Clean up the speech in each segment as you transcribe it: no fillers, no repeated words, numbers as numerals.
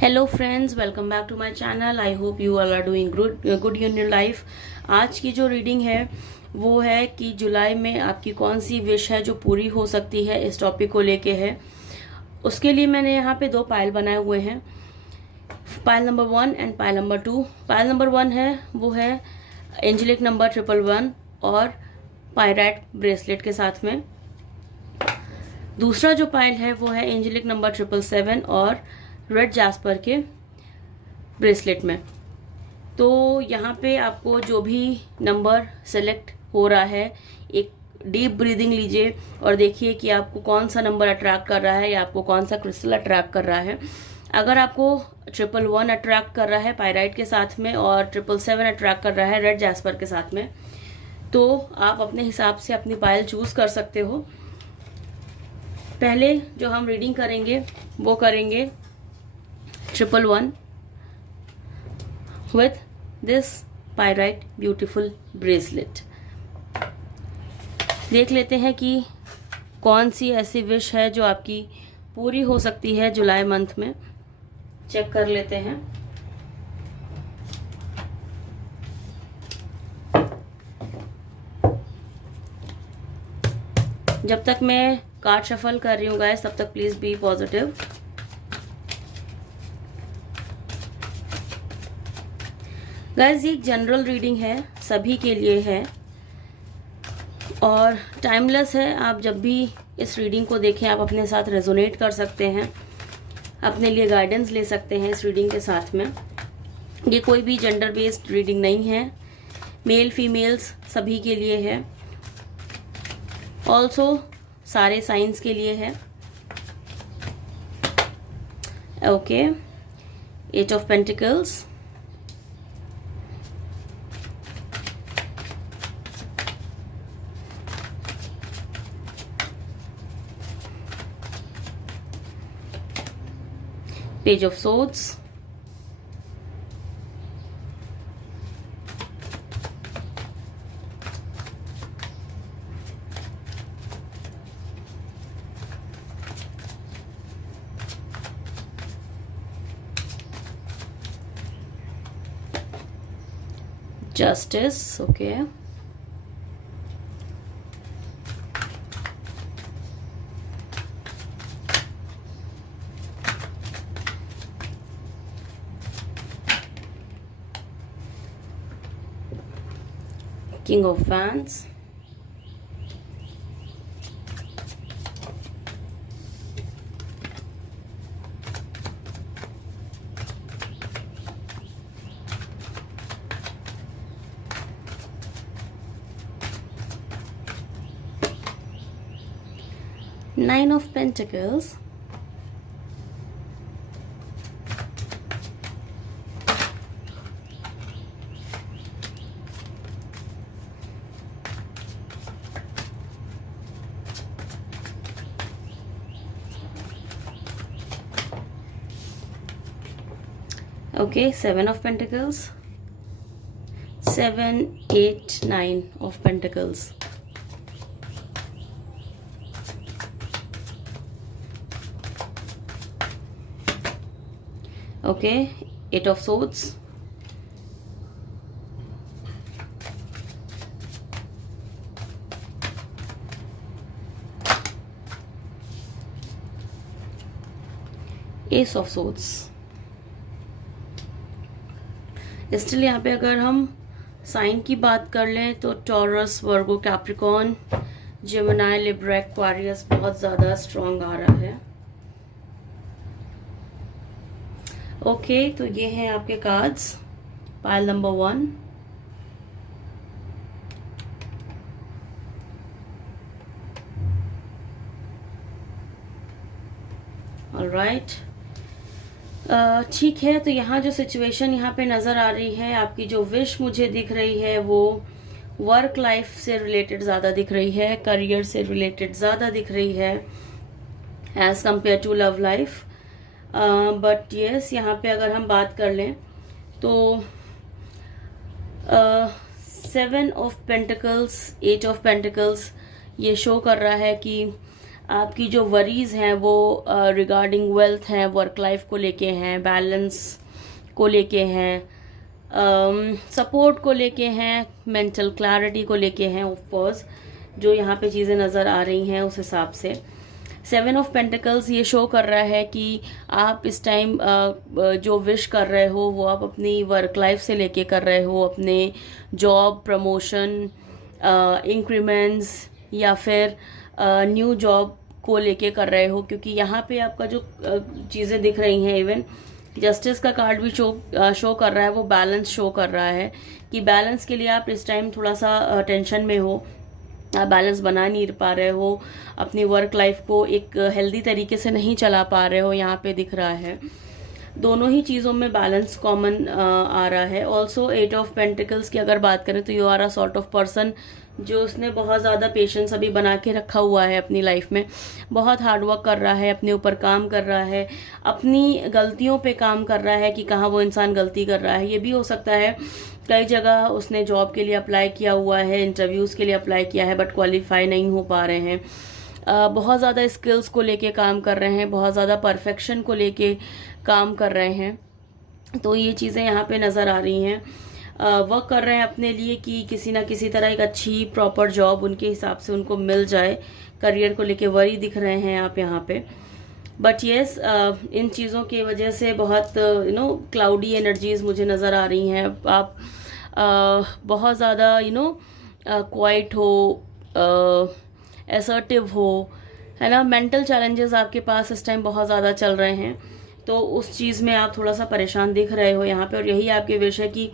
Hello friends, welcome back to my channel. I hope you all are doing good in your life. आज की जो reading है वो है कि जुलाई में आपकी कौन सी विश है जो पूरी हो सकती है, इस टॉपिक को लेके है। उसके लिए मैंने यहाँ पे दो पायल बनाए हुए हैं, पायल number 1 and pile number 2। Payal number 1 है वो है एंजेलिक नंबर 111 और पायराइट ब्रेसलेट के साथ में। दूसरा जो पायल है वो है एंजेलिक नंबर 777 और रेड जैस्पर के ब्रेसलेट में। तो यहाँ पे आपको जो भी नंबर सेलेक्ट हो रहा है, एक डीप ब्रीदिंग लीजिए और देखिए कि आपको कौन सा नंबर अट्रैक्ट कर रहा है या आपको कौन सा क्रिस्टल अट्रैक्ट कर रहा है। अगर आपको 111 अट्रैक्ट कर रहा है पायराइट के साथ में और 777 अट्रैक्ट कर रहा है रेड जैस्पर के साथ में, तो आप अपने हिसाब से अपनी पायल चूज कर सकते हो। पहले जो हम रीडिंग करेंगे वो करेंगे 111 with this pyrite beautiful bracelet। देख लेते हैं कि कौन सी ऐसी विश है जो आपकी पूरी हो सकती है जुलाई मंथ में। चेक कर लेते हैं। जब तक मैं कार्ड शफल कर रही हूँ गाइस, तब तक प्लीज बी पॉजिटिव। गाइस, ये एक जनरल रीडिंग है, सभी के लिए है और टाइमलेस है। आप जब भी इस रीडिंग को देखें आप अपने साथ रेजोनेट कर सकते हैं, अपने लिए गाइडेंस ले सकते हैं इस रीडिंग के साथ में। ये कोई भी जेंडर बेस्ड रीडिंग नहीं है, मेल फीमेल्स सभी के लिए है, ऑल्सो सारे साइंस के लिए है। Okay, 8 of pentacles, Page of Swords, Justice, okay, King of Wands, Nine of Pentacles, okay, 7 of Pentacles, 7, 8, 9 of Pentacles, okay, 8 of Swords, Ace of Swords। Still यहाँ पे अगर हम साइन की बात कर लें तो टॉरस, वर्गो, कैप्रिकॉर्न, जेमिनी, लिब्रा, एक्वारियस बहुत ज़्यादा स्ट्रॉन्ग आ रहा है। ओके, तो ये हैं आपके कार्ड्स, पायल नंबर 1। ऑलराइट, ठीक है। तो यहाँ जो सिचुएशन यहाँ पे नज़र आ रही है, आपकी जो विश मुझे दिख रही है वो वर्क लाइफ से रिलेटेड ज़्यादा दिख रही है, करियर से रिलेटेड ज़्यादा दिख रही है as compare to love life. But yes, यहाँ पे अगर हम बात कर लें तो 7 ऑफ पेंटिकल्स, 8 ऑफ पेंटिकल्स ये शो कर रहा है कि आपकी जो वरीज हैं वो रिगार्डिंग वेल्थ हैं, वर्क लाइफ को लेके हैं, बैलेंस को लेके हैं, सपोर्ट को लेके हैं, मेंटल क्लैरिटी को लेके हैं। ऑफ कोर्स जो यहाँ पे चीज़ें नज़र आ रही हैं उस हिसाब से 7 ऑफ पेंटिकल्स ये शो कर रहा है कि आप इस टाइम जो विश कर रहे हो वो आप अपनी वर्क लाइफ से लेके कर रहे हो, अपने जॉब प्रमोशन, इंक्रीमेंट्स या फिर न्यू जॉब को लेके कर रहे हो। क्योंकि यहाँ पे आपका जो चीज़ें दिख रही हैं, इवन जस्टिस का कार्ड भी शो कर रहा है, वो बैलेंस शो कर रहा है कि बैलेंस के लिए आप इस टाइम थोड़ा सा टेंशन में हो, आप बैलेंस बना नहीं पा रहे हो, अपनी वर्क लाइफ को एक हेल्दी तरीके से नहीं चला पा रहे हो, यहाँ पे दिख रहा है। दोनों ही चीज़ों में बैलेंस कॉमन आ रहा है। ऑल्सो 8 ऑफ पेंटिकल्स की अगर बात करें तो you are a sort of person जो उसने बहुत ज़्यादा पेशेंस अभी बना के रखा हुआ है अपनी लाइफ में, बहुत हार्ड वर्क कर रहा है, अपने ऊपर काम कर रहा है, अपनी गलतियों पे काम कर रहा है कि कहाँ वो इंसान गलती कर रहा है। ये भी हो सकता है कई जगह उसने जॉब के लिए अप्लाई किया हुआ है, इंटरव्यूज़ के लिए अप्लाई किया है, बट क्वालिफाई नहीं हो पा रहे हैं। बहुत ज़्यादा स्किल्स को लेके काम कर रहे हैं, बहुत ज़्यादा परफेक्शन को लेके काम कर रहे हैं। तो ये चीज़ें यहाँ पे नज़र आ रही हैं। वर्क कर रहे हैं अपने लिए कि किसी ना किसी तरह एक अच्छी प्रॉपर जॉब उनके हिसाब से उनको मिल जाए। करियर को लेके वरी दिख रहे हैं आप यहाँ पे। बट येस, इन चीज़ों की वजह से बहुत क्लाउडी एनर्जीज मुझे नज़र आ रही हैं। आप बहुत ज़्यादा क्वाइट हो, असर्टिव हो, है ना। मेंटल चैलेंजेस आपके पास इस टाइम बहुत ज़्यादा चल रहे हैं, तो उस चीज़ में आप थोड़ा सा परेशान दिख रहे हो यहाँ पे। और यही आपके विश है कि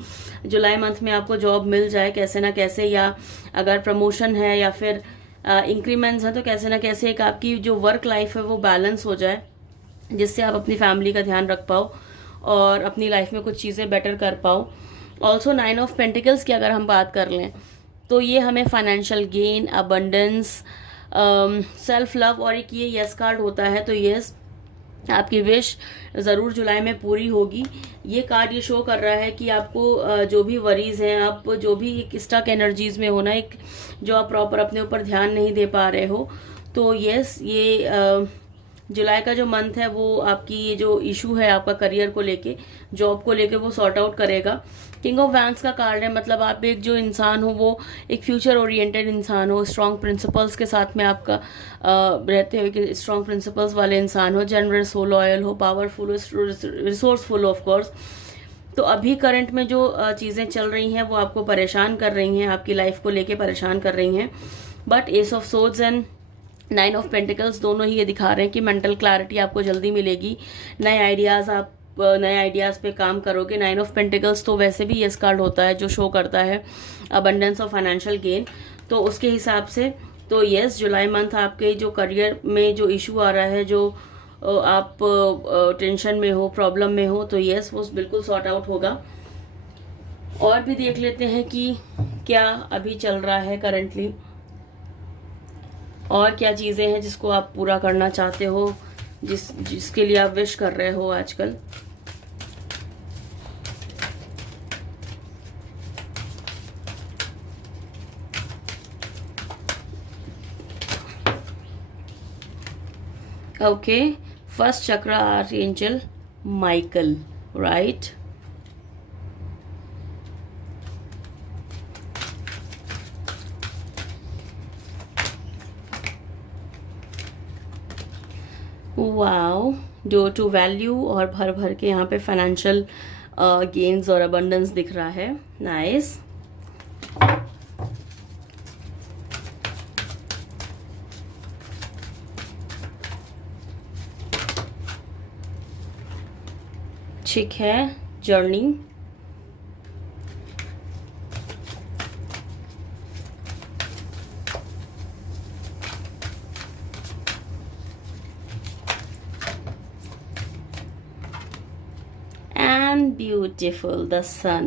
जुलाई मंथ में आपको जॉब मिल जाए कैसे ना कैसे, या अगर प्रमोशन है या फिर इंक्रीमेंट्स हैं तो कैसे ना कैसे एक आपकी जो वर्क लाइफ है वो बैलेंस हो जाए, जिससे आप अपनी फैमिली का ध्यान रख पाओ और अपनी लाइफ में कुछ चीज़ें बेटर कर पाओ। ऑल्सो 9 ऑफ पेंटिकल्स की अगर हम बात कर लें तो ये हमें financial gain, abundance, self love और एक ये यस कार्ड होता है। तो यस, आपकी विश ज़रूर जुलाई में पूरी होगी। ये कार्ड ये शो कर रहा है कि आपको जो भी वरीज हैं, आप जो भी एक स्टक एनर्जीज में हो ना, एक जो आप प्रॉपर अपने ऊपर ध्यान नहीं दे पा रहे हो, तो यस, ये जुलाई का जो मंथ है वो आपकी ये जो इशू है आपका करियर को लेके, जॉब को लेके, वो सॉर्ट आउट करेगा। किंग ऑफ वैंड्स का कार्ड है, मतलब आप एक जो इंसान हो वो एक फ्यूचर ओरिएंटेड इंसान हो, स्ट्रॉन्ग प्रिंसिपल्स के साथ में आपका रहते हो, कि स्ट्रॉन्ग प्रिंसिपल्स वाले इंसान हो, जनरस हो, लॉयल हो, पावरफुल हो, रिसोर्सफुल ऑफ कोर्स। तो अभी करंट में जो चीज़ें चल रही हैं वो आपको परेशान कर रही हैं, आपकी लाइफ को लेके परेशान कर रही हैं। But S of swords and 9 of pentacles दोनों ही ये दिखा रहे हैं कि मेंटल क्लैरिटी आपको जल्दी मिलेगी, नए आइडियाज़ पे काम करोगे। 9 ऑफ पेंटिकल्स तो वैसे भी यस कार्ड होता है जो शो करता है अबंडेंस ऑफ फाइनेंशियल गेन, तो उसके हिसाब से तो यस, जुलाई मंथ आपके जो करियर में जो इशू आ रहा है, जो आप टेंशन में हो, प्रॉब्लम में हो, तो यस, वो बिल्कुल सॉर्ट आउट होगा। और भी देख लेते हैं कि क्या अभी चल रहा है करंटली, और क्या चीज़ें हैं जिसको आप पूरा करना चाहते हो, जिसके लिए आप विश कर रहे हो आजकल। Okay, first chakra archangel Michael, right. Wow, do to value और भर भर के यहाँ पे फाइनेंशियल गेन्स और अबंडेंस दिख रहा है। नाइस। ठीक है, journey. And beautiful, the sun.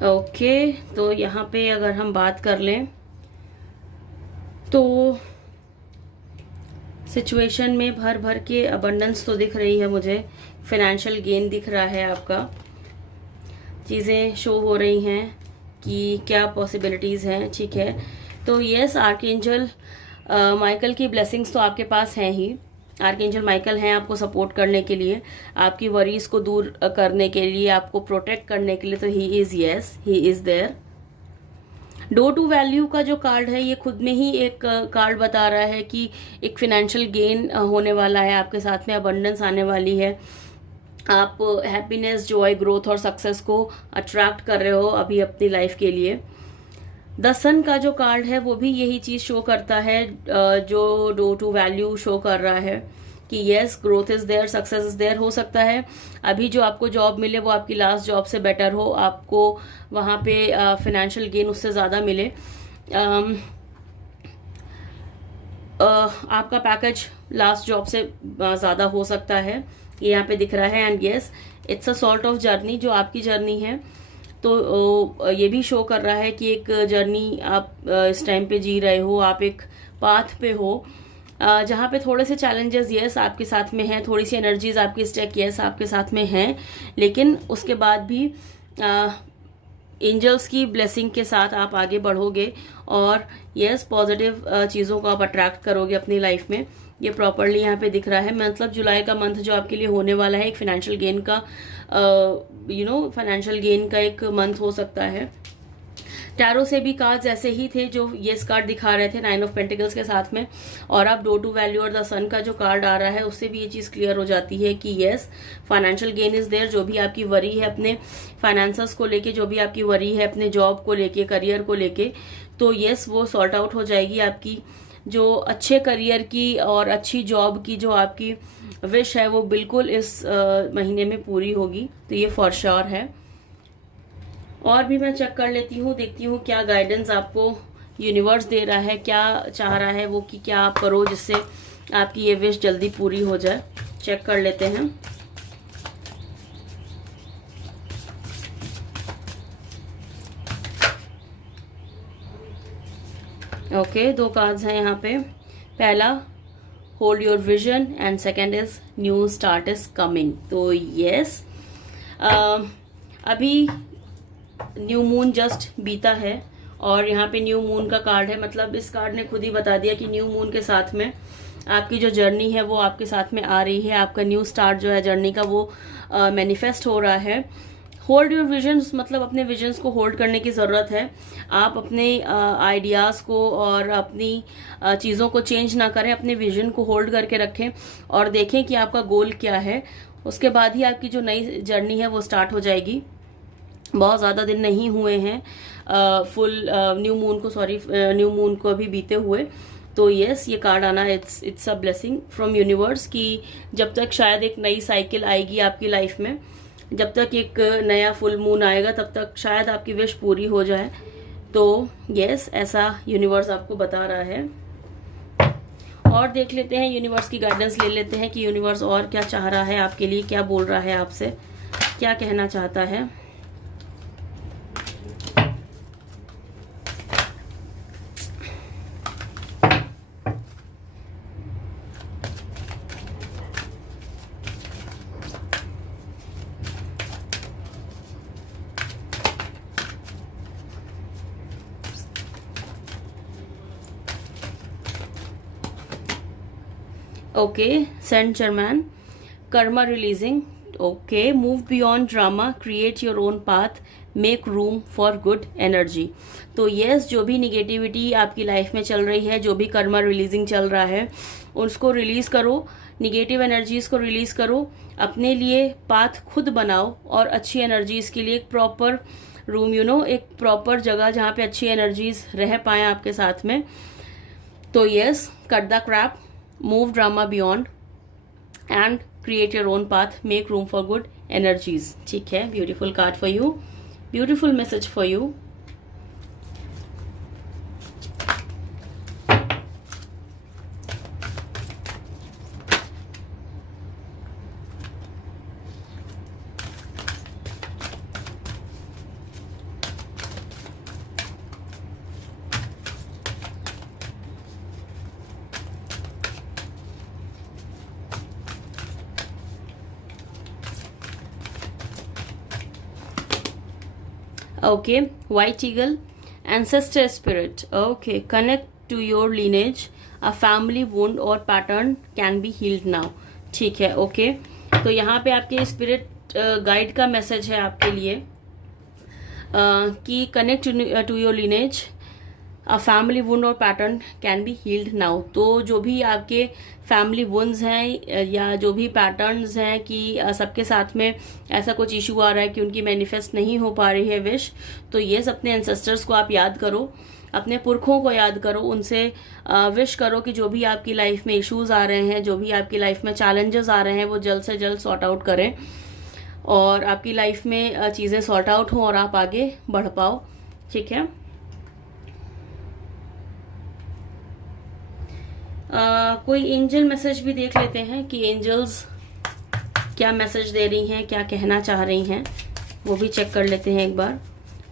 Okay, तो यहाँ पे अगर हम बात कर लें तो सिचुएशन में भर भर के अबंडेंस तो दिख रही है मुझे, फाइनेंशियल गेन दिख रहा है आपका, चीज़ें शो हो रही हैं कि क्या पॉसिबिलिटीज़ हैं। ठीक है, तो यस, आर्कएंजल माइकल की ब्लेसिंग्स तो आपके पास हैं ही। आर्कएंजल माइकल हैं आपको सपोर्ट करने के लिए, आपकी वरीज को दूर करने के लिए, आपको प्रोटेक्ट करने के लिए। तो he is, yes he is there. डो टू वैल्यू का जो कार्ड है ये खुद में ही एक कार्ड बता रहा है कि एक फिनेंशियल गेन होने वाला है आपके साथ में, अबंडेंस आने वाली है, आप हैप्पीनेस, जॉय, ग्रोथ और सक्सेस को अट्रैक्ट कर रहे हो अभी अपनी लाइफ के लिए। द सन का जो कार्ड है वो भी यही चीज़ शो करता है, जो डो टू वैल्यू शो कर रहा है कि yes, growth is there, success is there. हो सकता है अभी जो आपको जॉब मिले वो आपकी लास्ट जॉब से बेटर हो, आपको वहाँ पे फाइनेंशियल गेन उससे ज़्यादा मिले। आपका पैकेज लास्ट जॉब से ज़्यादा हो सकता है, ये यहाँ पे दिख रहा है। And yes, it's a sort of journey, जो आपकी जर्नी है। तो ये भी शो कर रहा है कि एक जर्नी आप इस टाइम पे जी रहे हो, आप एक पाथ पे हो जहाँ पे थोड़े से चैलेंजेस यस आपके साथ में हैं, थोड़ी सी एनर्जीज आपकी स्टेक यस आपके साथ में हैं, लेकिन उसके बाद भी एंजल्स की ब्लेसिंग के साथ आप आगे बढ़ोगे और यस पॉजिटिव चीज़ों को आप अट्रैक्ट करोगे अपनी लाइफ में। ये प्रॉपरली यहाँ पे दिख रहा है। मतलब जुलाई का मंथ जो आपके लिए होने वाला है एक फाइनेंशियल गेन का फाइनेंशियल गेन का एक मंथ हो सकता है। टैरो से भी कार्ड्स ऐसे ही थे जो येस कार्ड दिखा रहे थे 9 ऑफ पेंटिकल्स के साथ में, और अब डो टू वैल्यू और द सन का जो कार्ड आ रहा है उससे भी ये चीज़ क्लियर हो जाती है कि yes financial gain is there. जो भी आपकी वरी है अपने फाइनेंसेस को लेके, जो भी आपकी वरी है अपने जॉब को लेके, करियर को लेके, तो येस वो सॉर्ट आउट हो जाएगी। आपकी जो अच्छे करियर की और अच्छी जॉब की जो आपकी विश है वो बिल्कुल इस महीने में पूरी होगी, तो ये फॉर श्योर है। और भी मैं चेक कर लेती हूँ, देखती हूँ क्या गाइडेंस आपको यूनिवर्स दे रहा है, क्या चाह रहा है वो कि क्या आप करो जिससे आपकी ये विश जल्दी पूरी हो जाए। चेक कर लेते हैं। ओके, 2 कार्ड्स हैं यहाँ पे। पहला hold your vision and second is new start is coming. तो यस, अभी न्यू मून जस्ट बीता है और यहाँ पे न्यू मून का कार्ड है। मतलब इस कार्ड ने खुद ही बता दिया कि न्यू मून के साथ में आपकी जो जर्नी है वो आपके साथ में आ रही है। आपका न्यू स्टार्ट जो है जर्नी का वो मैनिफेस्ट हो रहा है। होल्ड योर विजन्स, मतलब अपने विजन्स को होल्ड करने की ज़रूरत है। आप अपने आइडियाज़ को और अपनी चीज़ों को चेंज ना करें, अपने विजन को होल्ड करके रखें और देखें कि आपका गोल क्या है। उसके बाद ही आपकी जो नई जर्नी है वो स्टार्ट हो जाएगी। बहुत ज़्यादा दिन नहीं हुए हैं फुल न्यू मून को अभी बीते हुए। तो यस, ये कार्ड आना it's a blessing from universe कि जब तक शायद एक नई साइकिल आएगी आपकी लाइफ में, जब तक एक नया फुल मून आएगा तब तक शायद आपकी विश पूरी हो जाए। तो यस, ऐसा यूनिवर्स आपको बता रहा है। और देख लेते हैं, यूनिवर्स की गाइडेंस ले लेते हैं कि यूनिवर्स और क्या चाह रहा है आपके लिए, क्या बोल रहा है आपसे, क्या कहना चाहता है। Okay, Saint Germain, karma releasing. Okay, move beyond drama, create your own path, make room for good energy. तो yes, जो भी निगेटिविटी आपकी लाइफ में चल रही है, जो भी कर्मा रिलीजिंग चल रहा है, उसको रिलीज करो, निगेटिव एनर्जीज को रिलीज करो, अपने लिए पाथ खुद बनाओ और अच्छी एनर्जीज के लिए एक प्रॉपर रूम, एक प्रॉपर जगह जहाँ पे अच्छी एनर्जीज रह पाए आपके साथ में। तो yes, cut the crap, move drama beyond and create your own path, make room for good energies. ठीक है, beautiful card for you, beautiful message for you. Okay, white eagle, ancestor spirit. Okay, connect to your lineage. A family wound or pattern can be healed now. ठीक है, okay. तो यहाँ पे आपके spirit guide का message है आपके लिए कि connect to your lineage, a family wound और pattern can be healed now. तो जो भी आपके फैमिली वुंड्स हैं या जो भी पैटर्न्स हैं कि सबके साथ में ऐसा कुछ इशू आ रहा है कि उनकी मैनिफेस्ट नहीं हो पा रही है विश, तो ये अपने एंसेस्टर्स को आप याद करो, अपने पुरखों को याद करो, उनसे विश करो कि जो भी आपकी लाइफ में इश्यूज आ रहे हैं, जो भी आपकी लाइफ में चैलेंजेस आ रहे हैं, वो जल्द से जल्द सॉर्ट आउट करें और आपकी लाइफ में चीज़ें सॉर्ट आउट हों और आप आगे बढ़ पाओ। ठीक है। कोई एंजल मैसेज भी देख लेते हैं कि एंजल्स क्या मैसेज दे रही हैं, क्या कहना चाह रही हैं, वो भी चेक कर लेते हैं एक बार।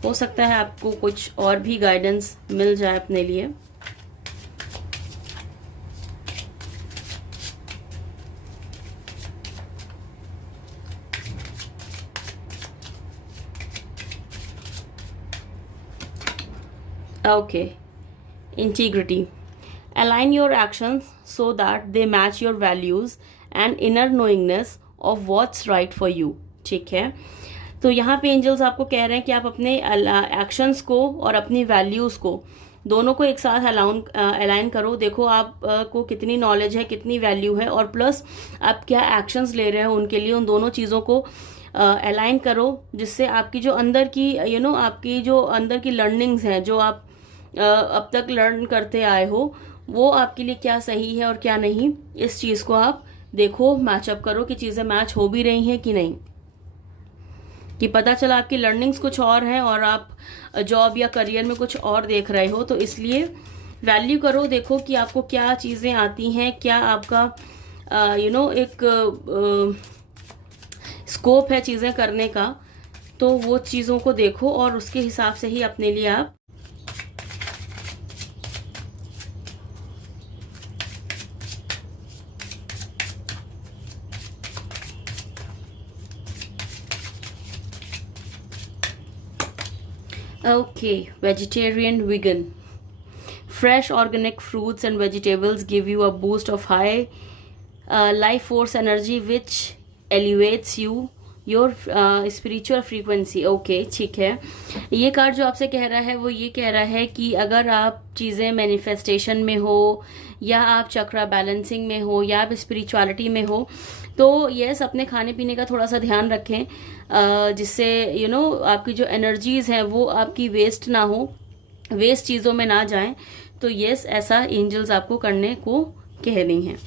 हो सकता है आपको कुछ और भी गाइडेंस मिल जाए अपने लिए। Okay, integrity. Align your actions so that they match your values and inner knowingness of what's right for you. ठीक है। तो यहाँ पे एंजल्स आपको कह रहे हैं कि आप अपने एक्शंस को और अपनी वैल्यूज़ को दोनों को एक साथ अलाइन करो। देखो आप को कितनी नॉलेज है, कितनी वैल्यू है, और प्लस आप क्या एक्शंस ले रहे हो उनके लिए, उन दोनों चीज़ों को अलाइन करो, जिससे आपकी जो अंदर की आपकी जो अंदर की लर्निंग्स हैं, जो आप अब तक लर्न करते आए हो, वो आपके लिए क्या सही है और क्या नहीं, इस चीज़ को आप देखो, मैचअप करो कि चीज़ें मैच हो भी रही हैं कि नहीं। कि पता चला आपकी लर्निंग्स कुछ और हैं और आप जॉब या करियर में कुछ और देख रहे हो, तो इसलिए वैल्यू करो, देखो कि आपको क्या चीज़ें आती हैं, क्या आपका एक स्कोप है चीज़ें करने का, तो वो चीज़ों को देखो और उसके हिसाब से ही अपने लिए आप Okay, vegetarian, vegan. Fresh organic fruits and vegetables give you a boost of high life force energy which elevates your spiritual frequency. Okay, ठीक है। ये कार्ड जो आपसे कह रहा है वो ये कह रहा है कि अगर आप चीज़ें मैनिफेस्टेशन में हो, या आप चक्रा बैलेंसिंग में हो, या आप स्पिरिचुअलिटी में हो, तो यस अपने खाने पीने का थोड़ा सा ध्यान रखें, जिससे आपकी जो एनर्जीज हैं वो आपकी वेस्ट ना हो, वेस्ट चीज़ों में ना जाएं। तो यस ऐसा एंजल्स आपको करने को कह रही हैं।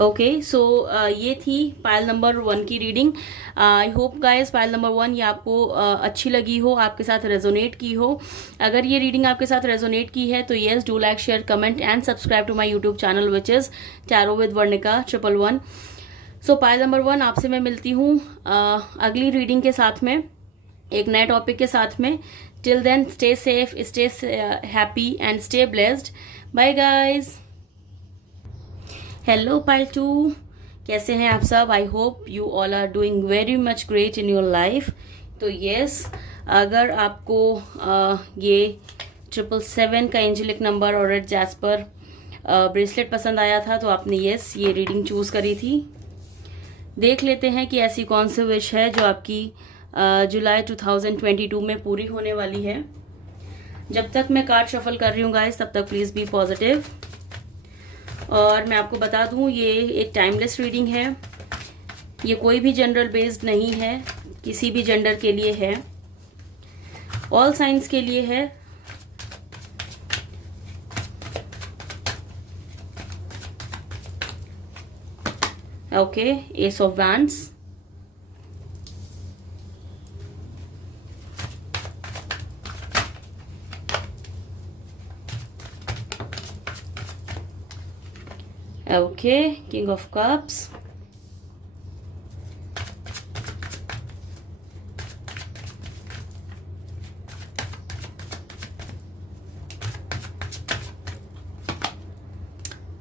ओके, सो ये थी पायल नंबर 1 की reading. I hope guys Payal number 1 ये आपको अच्छी लगी हो, आपके साथ रेजोनेट की हो। अगर ये रीडिंग आपके साथ रेजोनेट की है तो yes do like, share, comment and subscribe to my YouTube channel which is tarot with Varnika 111। सो पायल नंबर 1 आपसे मैं मिलती हूँ अगली रीडिंग के साथ में, एक नए टॉपिक के साथ में। Till then stay safe, stay happy and stay blessed. Bye guys. Hello Payal 2, कैसे हैं आप सब? I hope you all are doing very much great in your life. तो यस अगर आपको ये 777 का एंजेलिक नंबर और रेड जैस्पर ब्रेसलेट पसंद आया था तो आपने यस ये रीडिंग चूज करी थी। देख लेते हैं कि ऐसी कौन सी विश है जो आपकी जुलाई 2022 में पूरी होने वाली है। जब तक मैं कार्ड शफल कर रही हूँ गाइस, तब तक प्लीज बी पॉजिटिव। और मैं आपको बता दूं ये एक टाइमलेस रीडिंग है, ये कोई भी जेंडर बेस्ड नहीं है, किसी भी जेंडर के लिए है, ऑल साइंस के लिए है। Okay, S of wands, okay, King of Cups,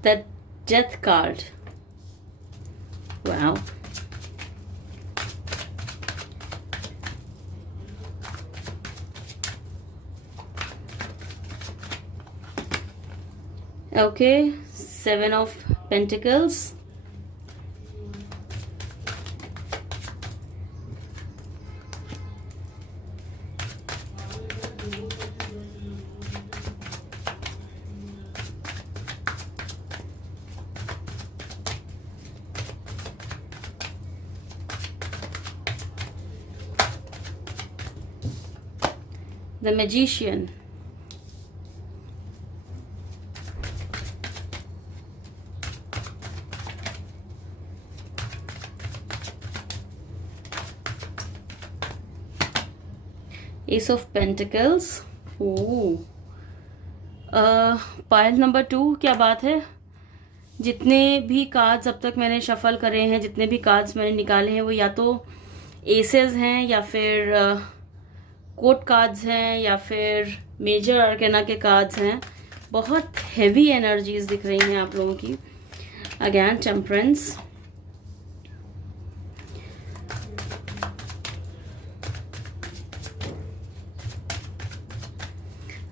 the Death card. Wow. Okay, Seven of Pentacles. The Magician. Ace of Pentacles. Oh, pile number 2, क्या बात है। जितने भी कार्ड्स अब तक मैंने शफल करे हैं, जितने भी कार्ड्स मैंने निकाले हैं, वो या तो एसेस हैं या फिर कोर्ट कार्ड्स हैं या फिर मेजर आर्केना के कार्ड्स हैं। बहुत हैवी एनर्जीज दिख रही हैं आप लोगों की। अगेन टेम्परेंस,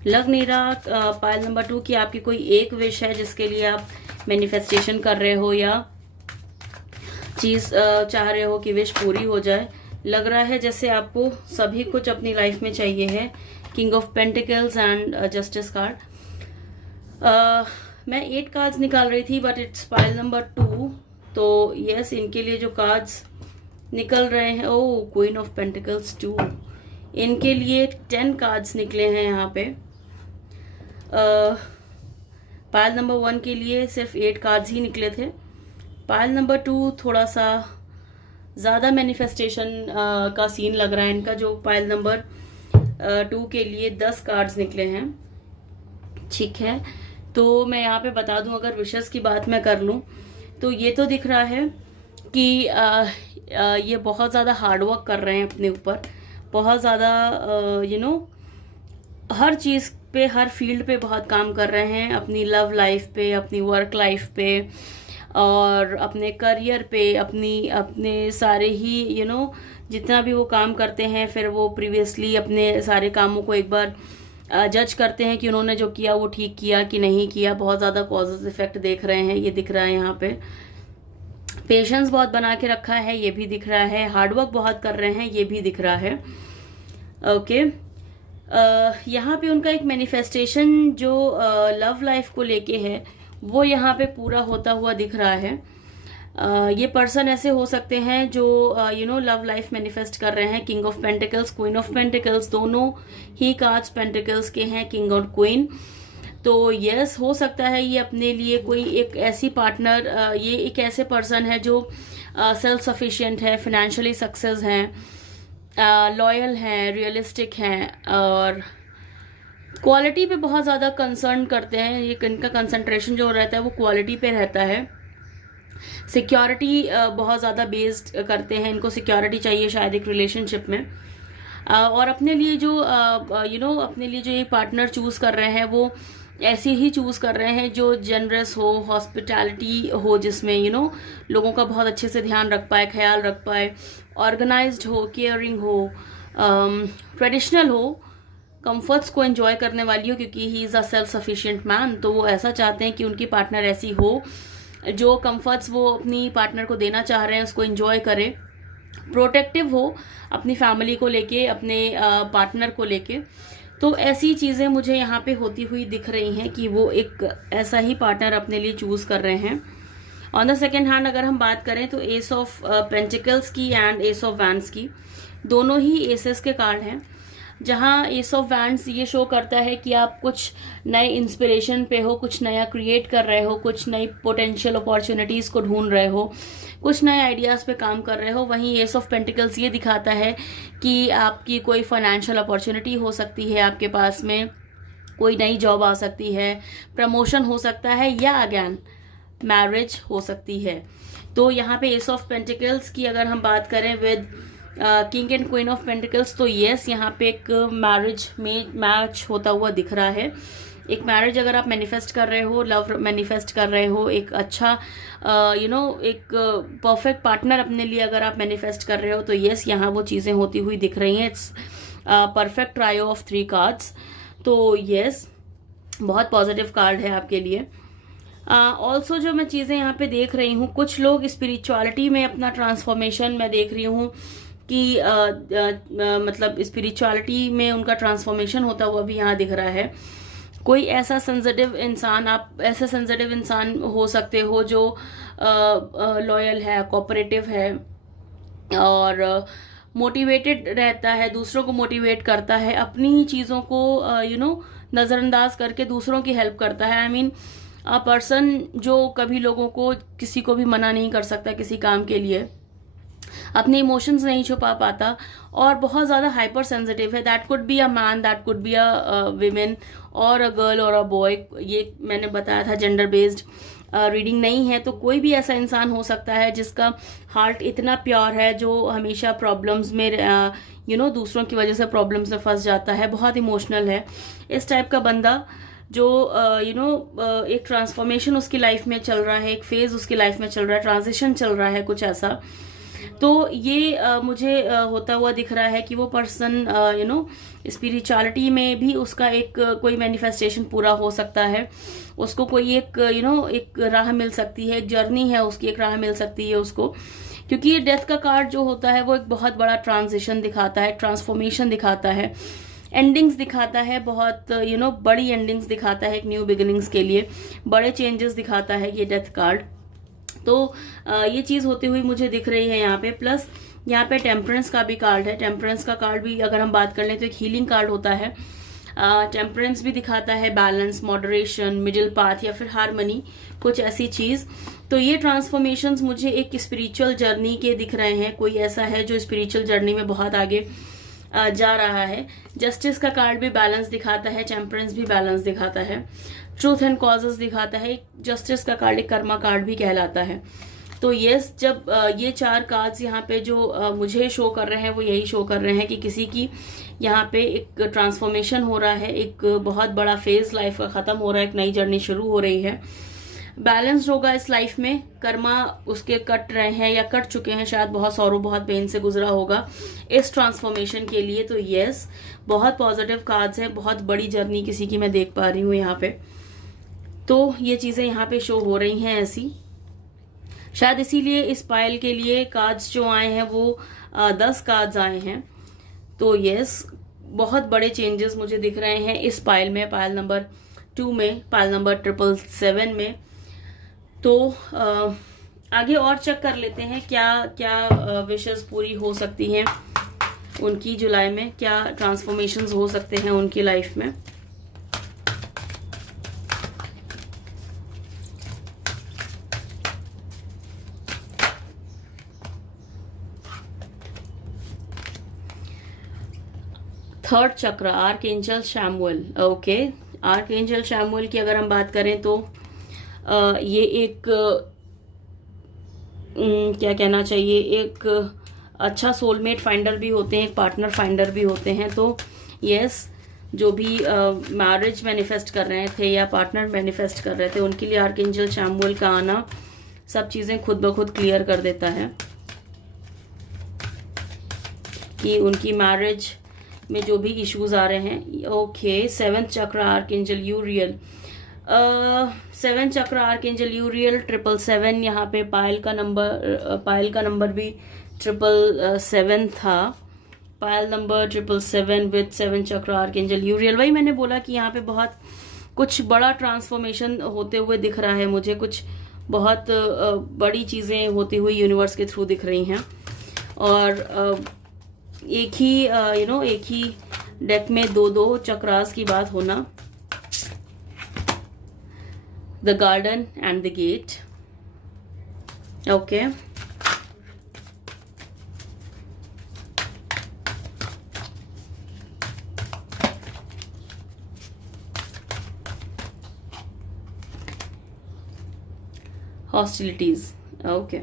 लग नहीं रहा पायल नंबर 2 की आपकी कोई एक विश है जिसके लिए आप मैनिफेस्टेशन कर रहे हो या चीज चाह रहे हो कि विश पूरी हो जाए। लग रहा है जैसे आपको सभी कुछ अपनी लाइफ में चाहिए है। King of pentacles and justice card. मैं 8 कार्ड्स निकाल रही थी बट इट्स पाइल नंबर 2, तो यस, इनके लिए जो कार्ड्स निकल रहे हैं, ओ क्वीन ऑफ पेंटिकल्स 2, इनके लिए 10 कार्ड्स निकले हैं यहाँ पे। पाइल नंबर 1 के लिए सिर्फ 8 कार्ड्स ही निकले थे। पाइल नंबर 2 थोड़ा सा ज़्यादा मैनिफेस्टेशन का सीन लग रहा है इनका, जो पाइल नंबर 2 के लिए 10 कार्ड्स निकले हैं। ठीक है, तो मैं यहाँ पे बता दूं, अगर विशेस की बात मैं कर लूं तो ये तो दिख रहा है कि ये बहुत ज़्यादा हार्डवर्क कर रहे हैं अपने ऊपर, बहुत ज़्यादा हर चीज़ पे, हर फील्ड पे बहुत काम कर रहे हैं, अपनी लव लाइफ पे, अपनी वर्क लाइफ पे और अपने करियर पे, अपने सारे ही जितना भी वो काम करते हैं, फिर वो प्रीवियसली अपने सारे कामों को एक बार जज करते हैं कि उन्होंने जो किया वो ठीक किया कि नहीं किया। बहुत ज़्यादा कॉजेज इफेक्ट देख रहे हैं, ये दिख रहा है यहाँ पे। पेशेंस बहुत बना के रखा है, ये भी दिख रहा है। हार्डवर्क बहुत कर रहे हैं, ये भी दिख रहा है। ओके, यहाँ पे उनका एक मैनिफेस्टेशन जो लव लाइफ को लेके है वो यहाँ पे पूरा होता हुआ दिख रहा है। ये पर्सन ऐसे हो सकते हैं जो लव लाइफ मैनिफेस्ट कर रहे हैं। King of pentacles, queen of pentacles, दोनों ही कार्ड्स पेंटिकल्स के हैं, किंग और क्वीन। तो यस, हो सकता है ये अपने लिए कोई एक ऐसी पार्टनर, ये एक ऐसे पर्सन है जो सेल्फ सफिशिएंट है, फाइनेंशियली सक्सेस हैं, लॉयल हैं, रियलिस्टिक हैं और क्वालिटी पे बहुत ज़्यादा कंसर्न करते हैं। ये इनका कंसंट्रेशन जो रहता है वो क्वालिटी पे रहता है। सिक्योरिटी बहुत ज़्यादा बेस्ड करते हैं, इनको सिक्योरिटी चाहिए शायद एक रिलेशनशिप में। और अपने लिए जो अपने लिए जो ये पार्टनर चूज़ कर रहे हैं वो ऐसे ही चूज़ कर रहे हैं जो जनरस हो, हॉस्पिटैलिटी हो, जिसमें लोगों का बहुत अच्छे से ध्यान रख पाए, ख्याल रख पाए, ऑर्गेनाइज्ड हो, केयरिंग हो, ट्रेडिशनल हो, कंफर्ट्स को एंजॉय करने वाली हो, क्योंकि he is a self sufficient man. तो वो ऐसा चाहते हैं कि उनकी पार्टनर ऐसी हो जो कंफर्ट्स वो अपनी पार्टनर को देना चाह रहे हैं उसको एंजॉय करे, प्रोटेक्टिव हो अपनी फैमिली को लेके, अपने पार्टनर को लेके। तो ऐसी चीज़ें मुझे यहाँ पे होती हुई दिख रही हैं कि वो एक ऐसा ही पार्टनर अपने लिए चूज़ कर रहे हैं। ऑन द सेकेंड हैंड अगर हम बात करें तो एस ऑफ पेंटिकल्स की एंड एस ऑफ वैंड्स की, दोनों ही एसेस के कार्ड हैं। जहाँ एस ऑफ वैंड्स ये शो करता है कि आप कुछ नए इंस्पिरेशन पे हो, कुछ नया क्रिएट कर रहे हो, कुछ नई पोटेंशियल अपॉर्चुनिटीज़ को ढूंढ रहे हो, कुछ नए आइडियाज़ पे काम कर रहे हो। वहीं एस ऑफ पेंटिकल्स ये दिखाता है कि आपकी कोई फाइनेंशियल अपॉर्चुनिटी हो सकती है, आपके पास में कोई नई जॉब आ सकती है, प्रमोशन हो सकता है या अगेन मैरिज हो सकती है। तो यहाँ पे एस ऑफ पेंटिकल्स की अगर हम बात करें with king and queen of pentacles, तो यस, यहाँ पे एक मैरिज में मैच होता हुआ दिख रहा है। एक मैरिज अगर आप मैनिफेस्ट कर रहे हो, लव मैनिफेस्ट कर रहे हो, एक अच्छा एक परफेक्ट पार्टनर अपने लिए अगर आप मैनिफेस्ट कर रहे हो, तो यस, यहाँ वो चीज़ें होती हुई दिख रही हैं। It's perfect trio of 3 cards. तो यस, बहुत पॉजिटिव कार्ड है आपके लिए। ऑल्सो जो मैं चीज़ें यहाँ पे देख रही हूँ, कुछ लोग स्पिरिचुअलिटी में अपना ट्रांसफॉर्मेशन मैं देख रही हूँ कि मतलब स्पिरिचुअलिटी में उनका ट्रांसफॉर्मेशन होता हुआ भी यहाँ दिख रहा है। कोई ऐसा सेंसिटिव इंसान, आप ऐसे सेंसिटिव इंसान हो सकते हो जो लॉयल है, कोऑपरेटिव है और मोटिवेटेड रहता है, दूसरों को मोटिवेट करता है, अपनी चीज़ों को नज़रअंदाज करके दूसरों की हेल्प करता है। आई मीन अ पर्सन जो कभी लोगों को, किसी को भी मना नहीं कर सकता किसी काम के लिए, अपने इमोशंस नहीं छुपा पाता और बहुत ज़्यादा हाइपर सेंसिटिव है। That could be a man, that could be a women और अ गर्ल और अ बॉय। ये मैंने बताया था जेंडर बेस्ड रीडिंग नहीं है, तो कोई भी ऐसा इंसान हो सकता है जिसका हार्ट इतना प्योर है, जो हमेशा प्रॉब्लम्स में दूसरों की वजह से प्रॉब्लम्स में फंस जाता है, बहुत इमोशनल है। इस टाइप का बंदा जो एक ट्रांसफॉर्मेशन उसकी लाइफ में चल रहा है, एक फेज उसकी लाइफ में चल रहा है, ट्रांजिशन चल रहा है कुछ ऐसा, तो ये मुझे होता हुआ दिख रहा है कि वो पर्सन स्पिरिचुअलिटी में भी उसका एक कोई मैनिफेस्टेशन पूरा हो सकता है, उसको कोई एक एक राह मिल सकती है, एक जर्नी है उसकी, एक राह मिल सकती है उसको, क्योंकि ये डेथ का कार्ड जो होता है वो एक बहुत बड़ा ट्रांजिशन दिखाता है, ट्रांसफॉर्मेशन दिखाता है, एंडिंग्स दिखाता है, बहुत बड़ी एंडिंग्स दिखाता है, एक न्यू बिगिनिंग्स के लिए बड़े चेंजेस दिखाता है ये डेथ कार्ड। तो ये चीज़ होती हुई मुझे दिख रही है यहाँ पे। प्लस यहाँ पे टेम्परेंस का भी कार्ड है। टेम्परेंस का कार्ड भी अगर हम बात कर लें तो एक हीलिंग कार्ड होता है। टेम्परेंस भी दिखाता है बैलेंस, मॉडरेशन, मिडिल पाथ या फिर हार्मनी, कुछ ऐसी चीज़। तो ये ट्रांसफॉर्मेशंस मुझे एक स्पिरिचुअल जर्नी के दिख रहे हैं। कोई ऐसा है जो स्पिरिचुअल जर्नी में बहुत आगे जा रहा है। जस्टिस का कार्ड भी बैलेंस दिखाता है, टेम्परेंस भी बैलेंस दिखाता है, ट्रूथ एंड कॉजेस दिखाता है। जस्टिस का कार्ड एक कर्मा कार्ड भी कहलाता है। तो यस, जब ये चार कार्ड्स यहाँ पे जो मुझे शो कर रहे हैं वो यही शो कर रहे हैं कि किसी की यहाँ पे एक ट्रांसफॉर्मेशन हो रहा है, एक बहुत बड़ा फेज लाइफ का खत्म हो रहा है, एक नई जर्नी शुरू हो रही है। बैलेंस्ड होगा इस लाइफ में, कर्मा उसके कट रहे हैं या कट चुके हैं, शायद बहुत सौरों बहुत पेन से गुजरा होगा इस ट्रांसफॉर्मेशन के लिए। तो यस, बहुत पॉजिटिव कार्ड्स हैं, बहुत बड़ी जर्नी किसी की मैं देख पा रही हूँ यहाँ पे। तो ये चीज़ें यहाँ पे शो हो रही हैं ऐसी, शायद इसीलिए इस पायल के लिए कार्ड्स जो आए हैं वो 10 कार्ड्स आए हैं। तो यस, बहुत बड़े चेंजेस मुझे दिख रहे हैं इस पायल में, पायल नंबर 2 में, पायल नंबर 777 में। तो आगे और चेक कर लेते हैं क्या क्या विशेस पूरी हो सकती हैं उनकी जुलाई में, क्या ट्रांसफॉर्मेशंस हो सकते हैं उनकी लाइफ में। थर्ड चक्र, archangel Samuel. Okay, archangel Samuel की अगर हम बात करें तो ये एक क्या कहना चाहिए, एक अच्छा सोलमेट फाइंडर भी होते हैं, एक पार्टनर फाइंडर भी होते हैं। तो यस, जो भी मैरिज मैनिफेस्ट कर रहे थे या पार्टनर मैनिफेस्ट कर रहे थे, उनके लिए आर्कएंजल शैमुएल का आना सब चीज़ें खुद ब खुद क्लियर कर देता है कि उनकी मैरिज में जो भी इश्यूज आ रहे हैं। ओके, 7th चक्र आर्कएंजल यूरियल, 7 चक्र आर्कएंजल यूरियल 777। यहाँ पे पायल का नंबर भी 777 था। पायल नंबर 777 विद 7 चक्र आर्कएंजल यूरियल। वही मैंने बोला कि यहाँ पे बहुत कुछ बड़ा ट्रांसफॉर्मेशन होते हुए दिख रहा है मुझे, कुछ बहुत बड़ी चीज़ें होती हुई यूनिवर्स के थ्रू दिख रही हैं। और एक ही एक ही डेक में दो चक्रास की बात होना, the garden and the gate. Okay, hostilities. Okay,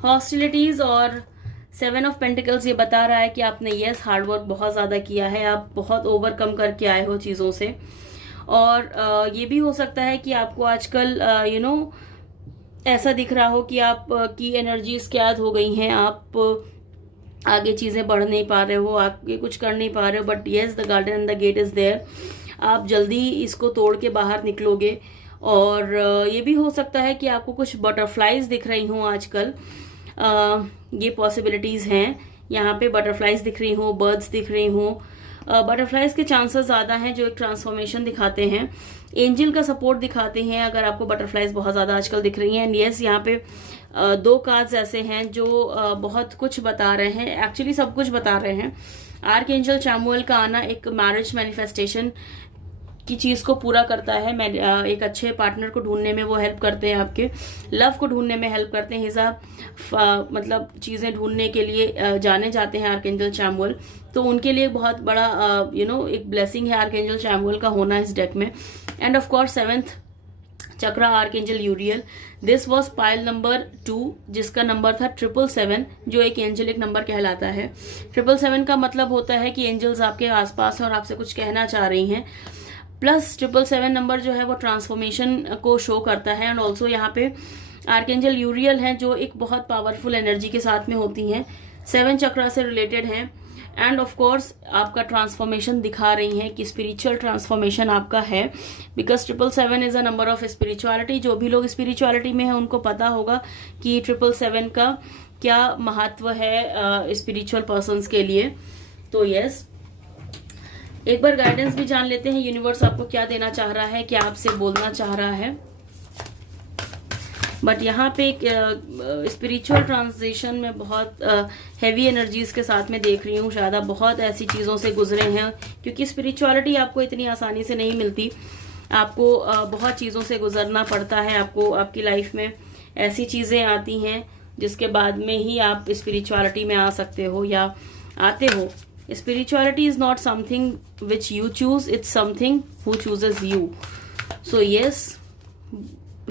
hostilities और 7 ऑफ पेंटिकल्स ये बता रहा है कि आपने यस हार्डवर्क बहुत ज़्यादा किया है, आप बहुत ओवरकम करके आए हो चीज़ों से। और ये भी हो सकता है कि आपको आजकल ऐसा दिख रहा हो कि आप की एनर्जीज कैद हो गई हैं, आगे चीज़ें बढ़ नहीं पा रहे हो, आगे कुछ कर नहीं पा रहे हो, but yes the garden and the gate is there. आप जल्दी इसको तोड़ के बाहर निकलोगे। और ये भी हो सकता है कि आपको कुछ बटरफ्लाइज दिख रही हों आजकल, ये पॉसिबिलिटीज़ हैं। यहाँ पे बटरफ्लाइज दिख रही हों, बर्ड्स दिख रही हों। बटरफ्लाइज के चांसेस ज़्यादा हैं जो एक ट्रांसफॉर्मेशन दिखाते हैं, एंजल का सपोर्ट दिखाते हैं अगर आपको बटरफ्लाइज बहुत ज़्यादा आजकल दिख रही हैं। एंड यस, यहाँ पे दो कार्ड्स ऐसे हैं जो बहुत कुछ बता रहे हैं, एक्चुअली सब कुछ बता रहे हैं। आर्कएंजल चैमुएल का आना एक मैरिज मैनिफेस्टेशन की चीज को पूरा करता है। एक अच्छे पार्टनर को ढूंढने में वो हेल्प करते हैं, आपके लव को ढूंढने में हेल्प करते हैं। हिसाब मतलब चीजें ढूंढने के लिए जाने जाते हैं आर्कएंजल चैमुएल, तो उनके लिए बहुत बड़ा एक ब्लेसिंग है आर्कएंजल चैमुएल का होना इस डेक में। End of course 7th chakra archangel यूरियल, this was pile number 2 जिसका नंबर था 777, जो एक एंजेलिक नंबर कहलाता है। 777 का मतलब होता है कि एंजल्स आपके आसपास हैं और आपसे कुछ कहना चाह रही हैं। प्लस 777 नंबर जो है वो ट्रांसफॉर्मेशन को शो करता है। एंड ऑल्सो यहाँ पे आर्कएंजल यूरियल हैं जो एक बहुत पावरफुल एनर्जी के साथ में होती हैं, 7 चक्रा से रिलेटेड हैं। एंड ऑफ कोर्स आपका ट्रांसफॉर्मेशन दिखा रही हैं कि स्पिरिचुअल ट्रांसफॉर्मेशन आपका है, because 777 is a number of spirituality. जो भी लोग स्पिरिचुअलिटी में है उनको पता होगा कि 777 का क्या महत्व है स्पिरिचुअल पर्सन्स के लिए। तो यस, एक बार गाइडेंस भी जान लेते हैं, यूनिवर्स आपको क्या देना चाह रहा है, क्या आपसे बोलना चाह रहा है। बट यहाँ पे एक स्पिरिचुअल ट्रांजिशन में बहुत हैवी एनर्जीज के साथ में देख रही हूँ। शायद आप बहुत ऐसी चीज़ों से गुजरे हैं, क्योंकि स्पिरिचुअलिटी आपको इतनी आसानी से नहीं मिलती, आपको बहुत चीज़ों से गुजरना पड़ता है। आपको आपकी लाइफ में ऐसी चीज़ें आती हैं जिसके बाद में ही आप स्पिरिचुअलिटी में आ सकते हो या आते हो। Spirituality is not something which you choose, it's something who chooses you. So yes,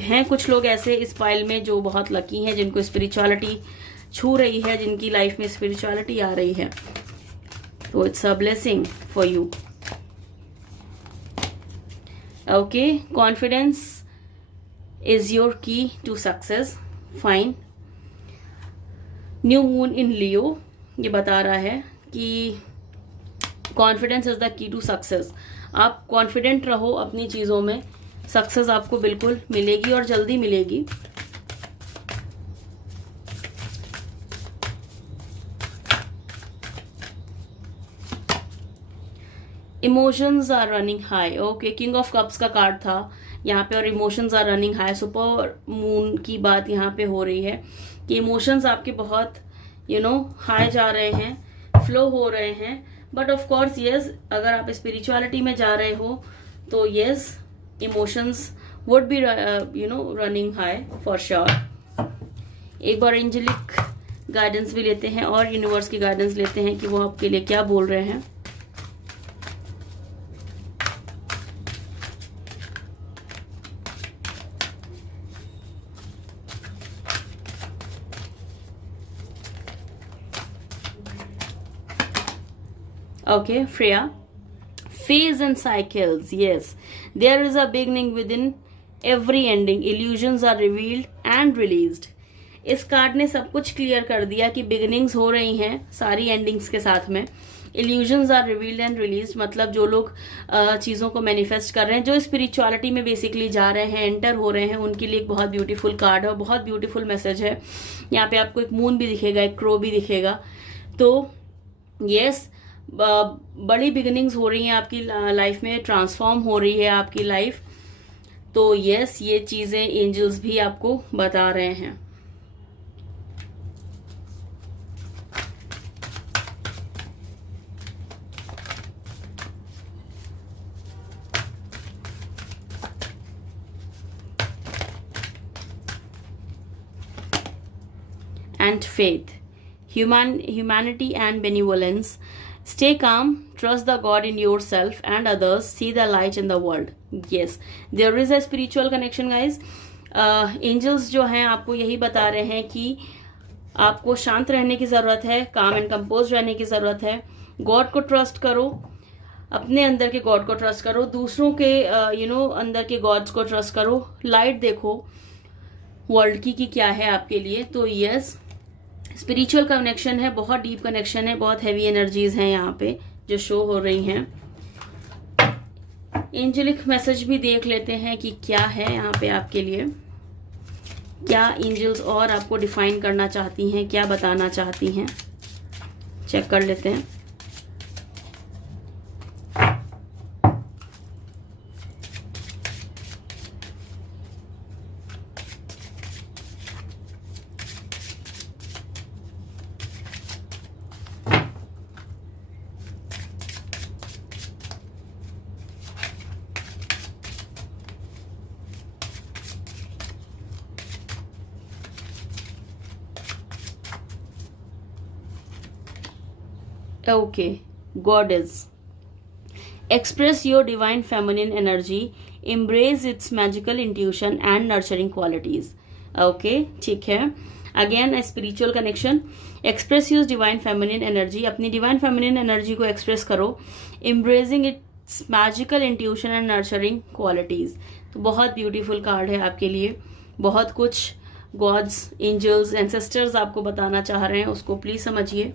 हैं कुछ लोग ऐसे इस पाइल में जो बहुत लकी हैं, जिनको स्पिरिचुअलिटी छू रही है, जिनकी लाइफ में स्पिरिचुअलिटी आ रही है। तो it's a blessing for you. Okay, confidence is your key to success. Fine. New moon in Leo ये बता रहा है कि confidence is the key to success. आप कॉन्फिडेंट रहो अपनी चीज़ों में, सक्सेस आपको बिल्कुल मिलेगी और जल्दी मिलेगी। Emotions are running high. Okay, king of cups का कार्ड था यहाँ पे, और emotions are running high. Super moon की बात यहाँ पे हो रही है कि इमोशंस आपके बहुत हाई जा रहे हैं, फ्लो हो रहे हैं। बट ऑफ कोर्स यस, अगर आप स्पिरिचुअलिटी में जा रहे हो तो yes, emotions would be running high for sure. एक बार एंजेलिक गाइडेंस भी लेते हैं और यूनिवर्स की गाइडेंस लेते हैं कि वो आपके लिए क्या बोल रहे हैं। Okay, Freya. Phase and cycles. Yes, there is a beginning within every ending. Illusions are revealed and released. इस कार्ड ने सब कुछ क्लियर कर दिया कि बिगिनिंग्स हो रही हैं सारी एंडिंग्स के साथ में। Illusions are revealed and released, मतलब जो लोग चीज़ों को मैनिफेस्ट कर रहे हैं, जो स्पिरिचुअलिटी में बेसिकली जा रहे हैं, एंटर हो रहे हैं, उनके लिए एक बहुत ब्यूटीफुल कार्ड है, बहुत ब्यूटीफुल मैसेज है। यहाँ पे आपको एक मून भी दिखेगा, एक क्रो भी दिखेगा। तो यस, बड़ी बिगिनिंग्स हो रही हैं आपकी लाइफ में, ट्रांसफॉर्म हो रही है आपकी लाइफ। तो यस, ये चीज़ें एंजल्स भी आपको बता रहे हैं। And faith, humanity and benevolence. Stay calm, trust the God in yourself and others, see the light in the world. Yes, there is a spiritual connection guys. Angels जो हैं आपको यही बता रहे हैं कि आपको शांत रहने की ज़रूरत है, काम एंड कंपोज रहने की ज़रूरत है। गॉड को ट्रस्ट करो, अपने अंदर के गॉड को ट्रस्ट करो, दूसरों के अंदर के गॉड्स को ट्रस्ट करो। लाइट देखो वर्ल्ड की क्या है आपके लिए। तो यस, स्पिरिचुअल कनेक्शन है, बहुत डीप कनेक्शन है, बहुत हैवी एनर्जीज हैं यहाँ पे जो शो हो रही हैं। एंजेलिक मैसेज भी देख लेते हैं कि क्या है यहाँ पे आपके लिए, क्या एंजल्स और आपको डिफाइन करना चाहती हैं, क्या बताना चाहती हैं, चेक कर लेते हैं। Okay, Goddess. Express your divine feminine energy. Embrace its magical intuition and nurturing qualities. Okay, ठीक है. Again, a spiritual connection. Express your divine feminine energy. अपनी divine feminine energy को express करो. Embracing its magical intuition and nurturing qualities. तो बहुत beautiful card है आपके लिए. बहुत कुछ gods, angels, ancestors आपको बताना चाह रहे हैं, उसको प्लीज समझिए.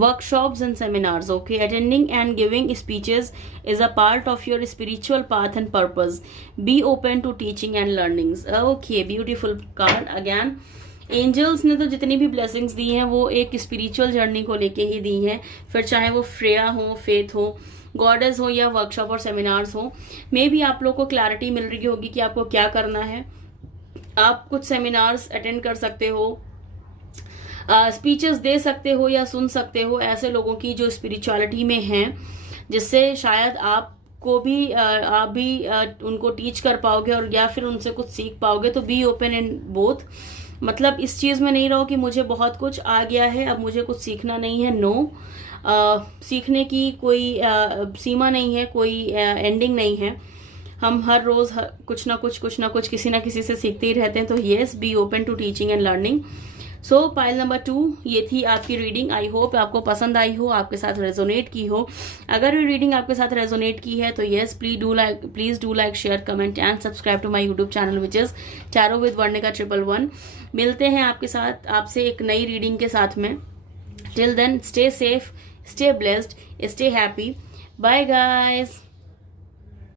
Workshops and seminars. Okay, attending and giving speeches is a part of your spiritual path and purpose. Be open to teaching and learnings. Okay, beautiful card again. Angels ने तो जितनी भी ब्लेसिंग्स दी हैं वो एक स्पिरिचुअल जर्नी को लेके ही दी हैं, फिर चाहे वो फ्रेया हो, फेथ हो, गॉडेस हो या वर्कशॉप और सेमिनार्स हो. मे भी आप लोग को क्लैरिटी मिल रही होगी कि आपको क्या करना है. आप कुछ सेमिनार्स अटेंड कर सकते हो, स्पीचेस दे सकते हो या सुन सकते हो ऐसे लोगों की जो स्पिरिचुअलिटी में हैं, जिससे शायद आपको भी आप भी उनको टीच कर पाओगे और या फिर उनसे कुछ सीख पाओगे. तो बी ओपन इन बोथ. मतलब इस चीज में नहीं रहो कि मुझे बहुत कुछ आ गया है, अब मुझे कुछ सीखना नहीं है. नो, सीखने की कोई सीमा नहीं है, कोई एंडिंग नहीं है. हम हर रोज कुछ ना कुछ किसी ना किसी से सीखते ही रहते हैं. तो yes, be open to teaching and learning. So pile number 2 ये थी आपकी रीडिंग. आई होप आपको पसंद आई हो, आपके साथ रेजोनेट की हो. अगर ये रीडिंग आपके साथ रेजोनेट की है तो yes, please do like, share, comment and subscribe to my YouTube channel which is tarot with Varnika 111. मिलते हैं आपसे एक नई रीडिंग के साथ में. Till then, stay safe, stay blessed, stay happy. Bye guys.